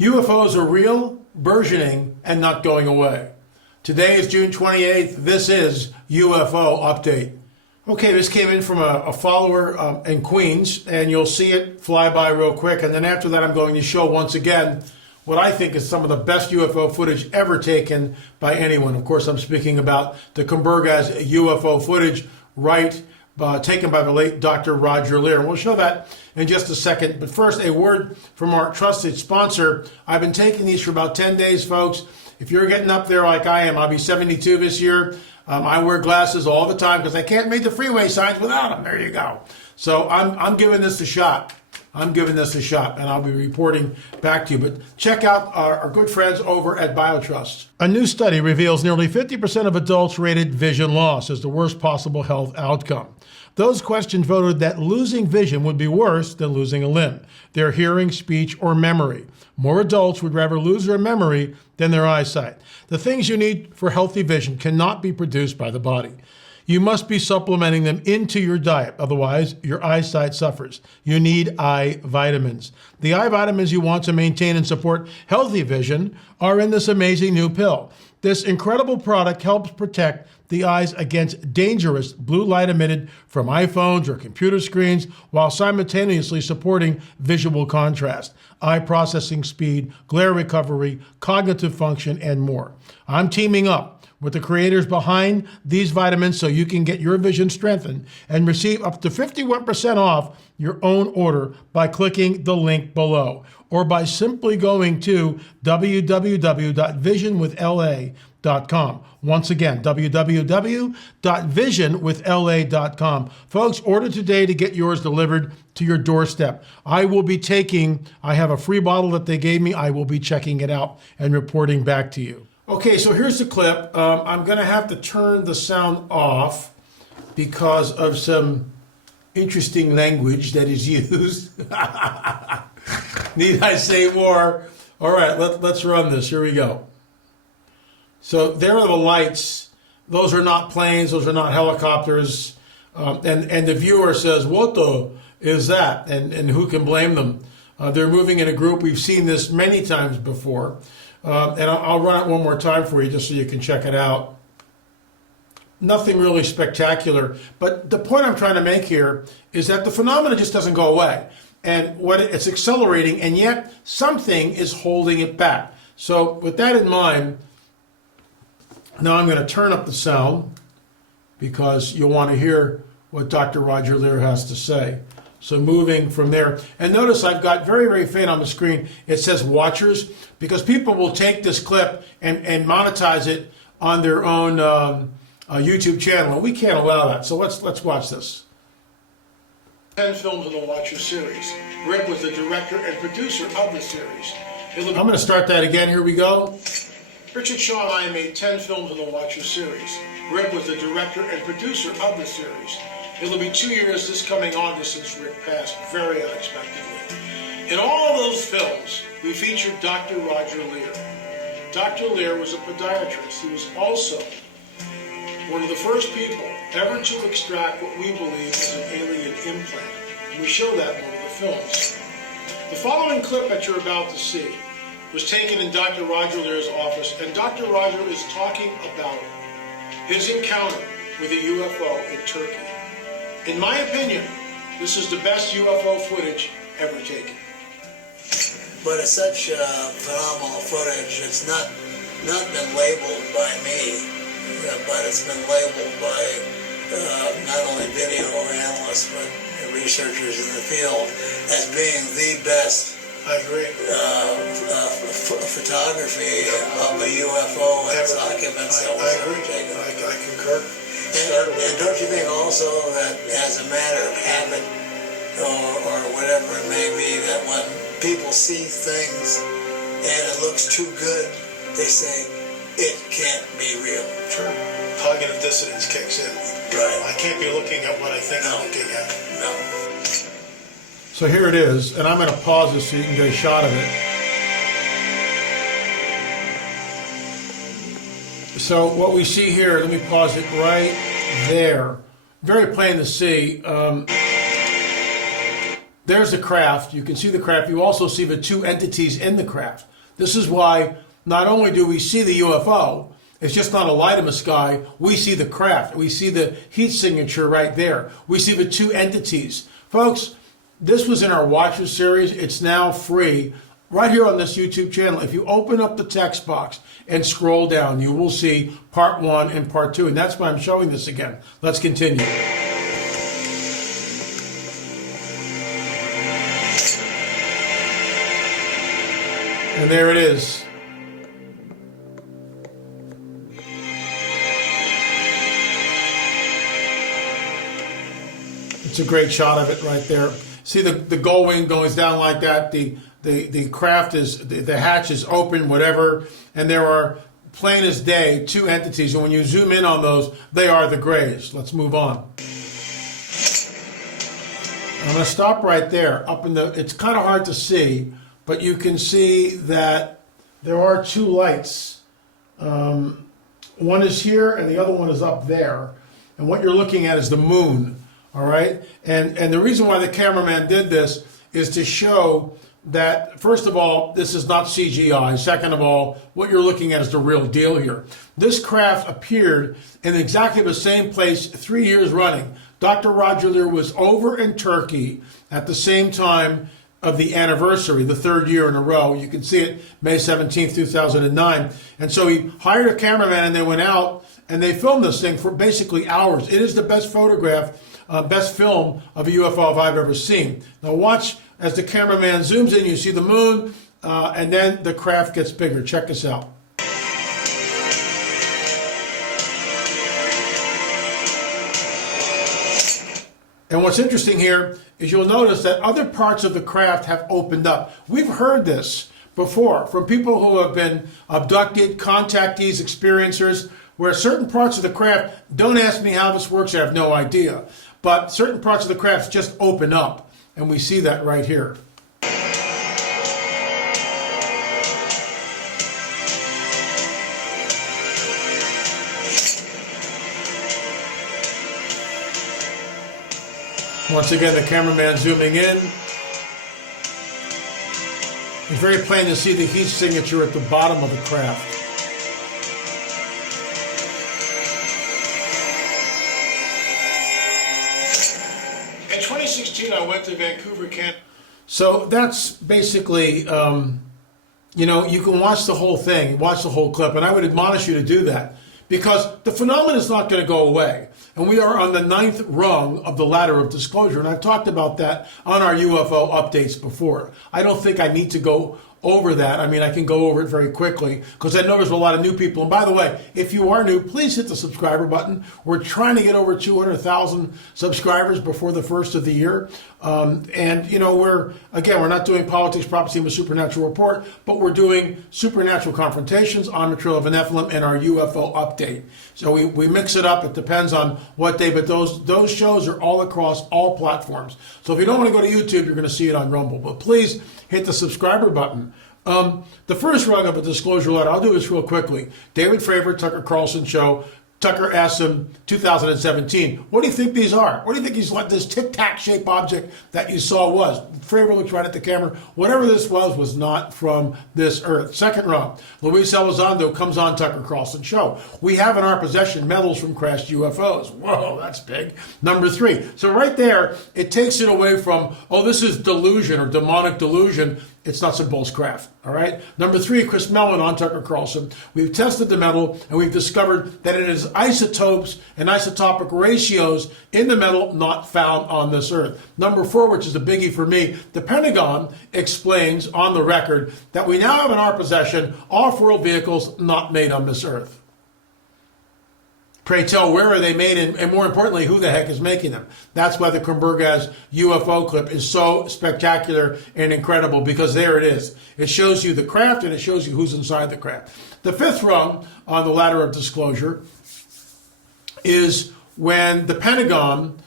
UFOs are real, burgeoning, and not going away. Today is June 28th. This is UFO Update. Okay, this came in from a follower in Queens, and you'll see it fly by real quick. And then after that, I'm going to show once again what I think is some of the best UFO footage ever taken by anyone. Of course, I'm speaking about the Kumburgaz UFO footage, taken by the late Dr. Roger Leir. We'll show that in just a second. But first, a word from our trusted sponsor. I've been taking these for about 10 days, folks. If you're getting up there like I am, I'll be 72 this year. I wear glasses all the time because I can't read the freeway signs without them. There you go. So I'm giving this a shot. I'm giving this a shot, and I'll be reporting back to you. But check out our good friends over at BioTrust. A new study reveals nearly 50% of adults rated vision loss as the worst possible health outcome. Those questioned voted that losing vision would be worse than losing a limb, their hearing, speech, or memory. More adults would rather lose their memory than their eyesight. The things you need for healthy vision cannot be produced by the body. You must be supplementing them into your diet, otherwise your eyesight suffers. You need eye vitamins. The eye vitamins you want to maintain and support healthy vision are in this amazing new pill. This incredible product helps protect the eyes against dangerous blue light emitted from iPhones or computer screens while simultaneously supporting visual contrast, eye processing speed, glare recovery, cognitive function, and more. I'm teaming up with the creators behind these vitamins so you can get your vision strengthened and receive up to 51% off your own order by clicking the link below or by simply going to www.visionwithla.com. Once again, www.visionwithla.com. Folks, order today to get yours delivered to your doorstep. I have a free bottle that they gave me. I will be checking it out and reporting back to you. Okay, so here's the clip. I'm going to have to turn the sound off because of some interesting language that is used. Need I say more? All right, let's run this. Here we go. So there are the lights. Those are not planes. Those are not helicopters. And the viewer says, what the is that? And who can blame them? They're moving in a group. We've seen this many times before. And I'll run it one more time for you just so you can check it out. Nothing really spectacular. But the point I'm trying to make here is that the phenomenon just doesn't go away. And it's accelerating, and yet something is holding it back. So with that in mind, now I'm going to turn up the sound because you'll want to hear what Dr. Roger Leir has to say. So moving from there, and notice I've got very, very faint on the screen. It says watchers because people will take this clip and monetize it on their own YouTube channel, and we can't allow that. So let's watch this. 10 films in the Watcher series. Rick was the director and producer of the series. I'm going to start that again. Here we go. Richard Shaw and I made 10 films in the Watcher series. Rick was the director and producer of the series. It'll be 2 years this coming August since Rick passed, very unexpectedly. In all of those films, we featured Dr. Roger Leir. Dr. Leir was a podiatrist. He was also one of the first people ever to extract what we believe is an alien implant. And we show that in one of the films. The following clip that you're about to see was taken in Dr. Roger Leir's office, and Dr. Roger is talking about his encounter with a UFO in Turkey. In my opinion, this is the best UFO footage ever taken. But it's such phenomenal footage. It's not been labeled by me, but it's been labeled by not only video analysts but researchers in the field as being the best. I agree. Photography of a UFO and its occupants that was ever taken. I concur. And don't you think also that as a matter of habit or whatever it may be, that when people see things and it looks too good, they say, it can't be real. Sure. Cognitive dissonance kicks in. Right. I can't be looking at what I think I'm looking at. No. So here it is, and I'm going to pause this so you can get a shot of it. So what we see here, let me pause it right there. Very plain to see. there's the craft. You can see the craft. You also see the two entities in the craft. This is why not only do we see the UFO, it's just not a light in the sky. We see the craft. We see the heat signature right there. We see the two entities. Folks, this was in our Watchers series. It's now free right here on this YouTube channel. If you open up the text box and scroll down, you will see part 1 and part 2. And that's why I'm showing this again. Let's continue. And there it is. It's a great shot of it right there. See the gull wing goes down like that. The craft is, the hatch is open, whatever. And there are, plain as day, two entities. And when you zoom in on those, they are the grays. Let's move on. I'm going to stop right there. Up in the, it's kind of hard to see, but you can see that there are two lights. One is here and the other one is up there. And what you're looking at is the moon. All right. And the reason why the cameraman did this is to show that, first of all, this is not CGI. Second of all, what you're looking at is the real deal here. This craft appeared in exactly the same place 3 years running. Dr. Roger Leir was over in Turkey at the same time of the anniversary, the 3rd year in a row. You can see it May 17th, 2009. And so he hired a cameraman and they went out and they filmed this thing for basically hours. It is the best photograph, best film of a UFO I've ever seen. Now watch as the cameraman zooms in, you see the moon, and then the craft gets bigger. Check this out. And what's interesting here is you'll notice that other parts of the craft have opened up. We've heard this before from people who have been abducted, contactees, experiencers, where certain parts of the craft, don't ask me how this works, I have no idea, but certain parts of the craft just open up, and we see that right here. Once again, the cameraman zooming in. It's very plain to see the heat signature at the bottom of the craft. In 2016, I went to Vancouver, Canada. So that's basically, you know, you can watch the whole thing, watch the whole clip, and I would admonish you to do that because the phenomenon is not going to go away. And we are on the 9th rung of the ladder of disclosure. And I've talked about that on our UFO updates before. I don't think I need to go over that. I mean, I can go over it very quickly because I know there's a lot of new people. And by the way, if you are new, please hit the subscriber button. We're trying to get over 200,000 subscribers before the first of the year. And, you know, we're not doing politics, prophecy, and a supernatural report, but we're doing supernatural confrontations on the trail of Nephilim and our UFO update. So we mix it up. It depends on what day, but those shows are all across all platforms. So if you don't want to go to YouTube, you're going to see it on Rumble. But please hit the subscriber button. The first rung of a disclosure letter, I'll do this real quickly. David Fravor, Tucker Carlson Show. Tucker asked him 2017, what do you think these are? What do you think this tic-tac shaped object that you saw was? Fravor looked right at the camera. Whatever this was not from this earth. Second rung, Luis Elizondo comes on Tucker Carlson Show. We have in our possession medals from crashed UFOs. Whoa, that's big. Number 3. So right there, it takes it away from, oh, this is delusion or demonic delusion. It's nuts and bolts craft, all right? Number 3, Chris Mellon on Tucker Carlson. We've tested the metal, and we've discovered that it is isotopes and isotopic ratios in the metal not found on this earth. Number 4, which is a biggie for me, the Pentagon explains on the record that we now have in our possession off-world vehicles not made on this earth. Pray tell, where are they made, and more importantly, who the heck is making them? That's why the Kronbergaz UFO clip is so spectacular and incredible, because there it is. It shows you the craft, and it shows you who's inside the craft. The 5th rung on the ladder of disclosure is when the Pentagon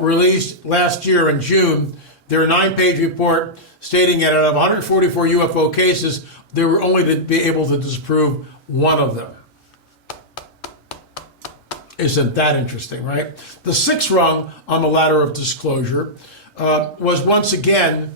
released last year in June their 9-page report stating that out of 144 UFO cases, they were only to be able to disprove one of them. Isn't that interesting, right? The 6th rung on the ladder of disclosure was once again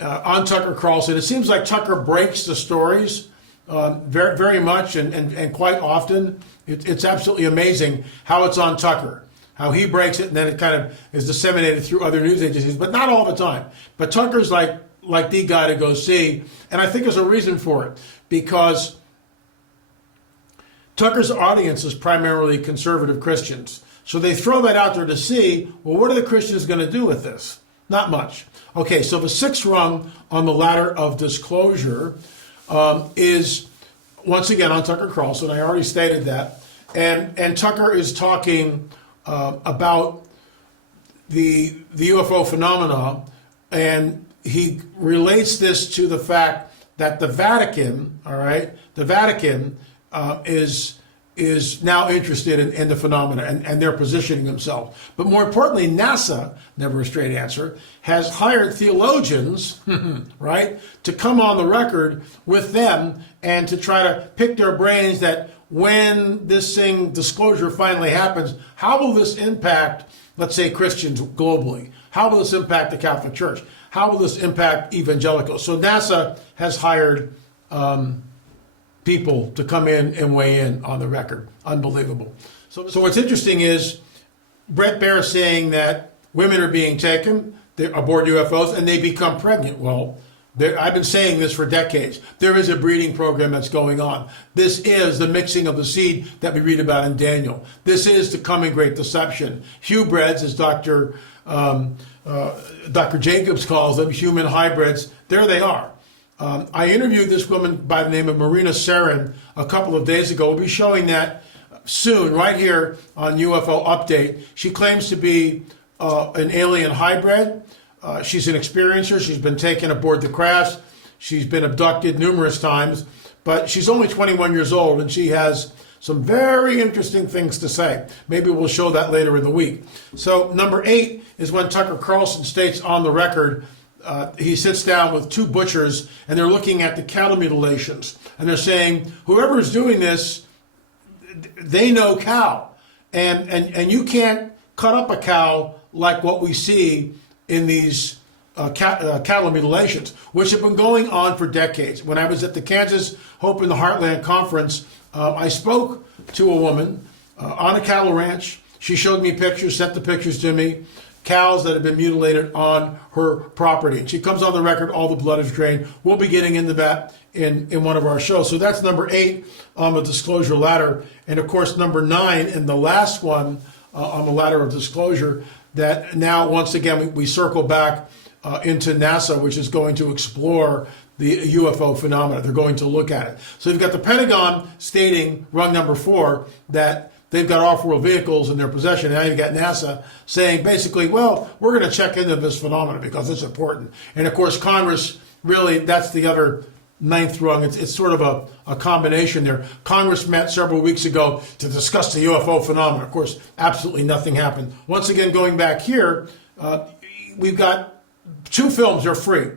on Tucker Carlson. It seems like Tucker breaks the stories very, very much and quite often. It's absolutely amazing how it's on Tucker, how he breaks it, and then it kind of is disseminated through other news agencies, but not all the time. But Tucker's like the guy to go see, and I think there's a reason for it, because Tucker's audience is primarily conservative Christians. So they throw that out there to see, well, what are the Christians going to do with this? Not much. Okay, so the sixth rung on the ladder of disclosure is, once again, on Tucker Carlson. I already stated that. And Tucker is talking about the UFO phenomena, and he relates this to the fact that the Vatican, all right, the Vatican is now interested in the phenomena, and they're positioning themselves. But more importantly, NASA, never a straight answer, has hired theologians, right, to come on the record with them and to try to pick their brains that when this thing, disclosure, finally happens, how will this impact, let's say, Christians globally? How will this impact the Catholic Church? How will this impact evangelicals? So NASA has hired people to come in and weigh in on the record. Unbelievable. So what's interesting is Bret Baier saying that women are being taken aboard UFOs and they become pregnant. Well, I've been saying this for decades. There is a breeding program that's going on. This is the mixing of the seed that we read about in Daniel. This is the coming great deception. Hubreds, as Dr. Jacobs calls them, human hybrids. There they are. I interviewed this woman by the name of Marina Sarin a couple of days ago. We'll be showing that soon, right here on UFO Update. She claims to be an alien hybrid. She's an experiencer. She's been taken aboard the craft. She's been abducted numerous times, but she's only 21 years old, and she has some very interesting things to say. Maybe we'll show that later in the week. So number 8 is when Tucker Carlson states on the record, he sits down with 2 butchers, and they're looking at the cattle mutilations, and they're saying, whoever's doing this, they know cow, and you can't cut up a cow like what we see in these cattle mutilations, which have been going on for decades. When I was at the Kansas Hope in the Heartland Conference, I spoke to a woman on a cattle ranch. She showed me pictures, sent the pictures to me, cows that have been mutilated on her property. And she comes on the record, all the blood is drained. We'll be getting into that in one of our shows. So that's number 8 on the disclosure ladder. And of course, number 9, and the last one on the ladder of disclosure, that now, once again, we circle back into NASA, which is going to explore the UFO phenomena. They're going to look at it. So you've got the Pentagon stating, rung number 4, that they've got off-world vehicles in their possession. Now you've got NASA saying, basically, well, we're going to check into this phenomenon because it's important. And of course, Congress, really, that's the other 9th rung. It's sort of a combination there. Congress met several weeks ago to discuss the UFO phenomenon. Of course, absolutely nothing happened. Once again, going back here, we've got 2 films. They're free.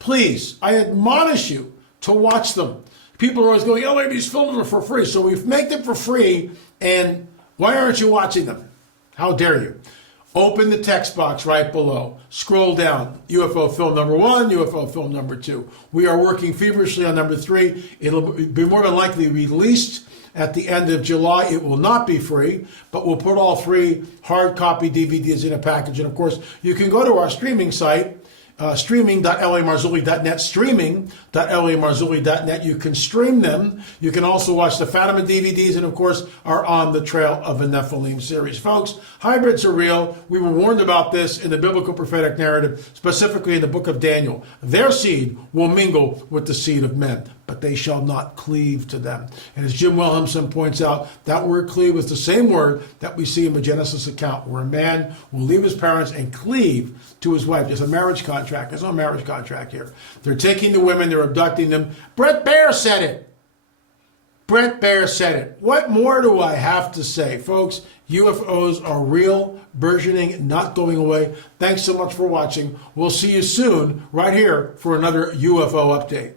Please, I admonish you to watch them. People are always going, oh, these films are for free. So we make them for free, and why aren't you watching them? How dare you? Open the text box right below. Scroll down. UFO film number 1, UFO film number 2. We are working feverishly on number 3. It'll be more than likely released at the end of July. It will not be free, but we'll put all 3 hard copy DVDs in a package. And of course, you can go to our streaming site, streaming.lamarzulli.net, streaming.lamarzulli.net. You can stream them. You can also watch the Fatima DVDs, and of course, are on the Trail of the Nephilim series. Folks, hybrids are real. We were warned about this in the biblical prophetic narrative, specifically in the book of Daniel. Their seed will mingle with the seed of men, but they shall not cleave to them. And as Jim Wilhelmsen points out, that word cleave is the same word that we see in the Genesis account, where a man will leave his parents and cleave to his wife. There's a marriage contract. There's no marriage contract here. They're taking the women, they're abducting them. Bret Baier said it. Bret Baier said it. What more do I have to say? Folks, UFOs are real, burgeoning, not going away. Thanks so much for watching. We'll see you soon right here for another UFO update.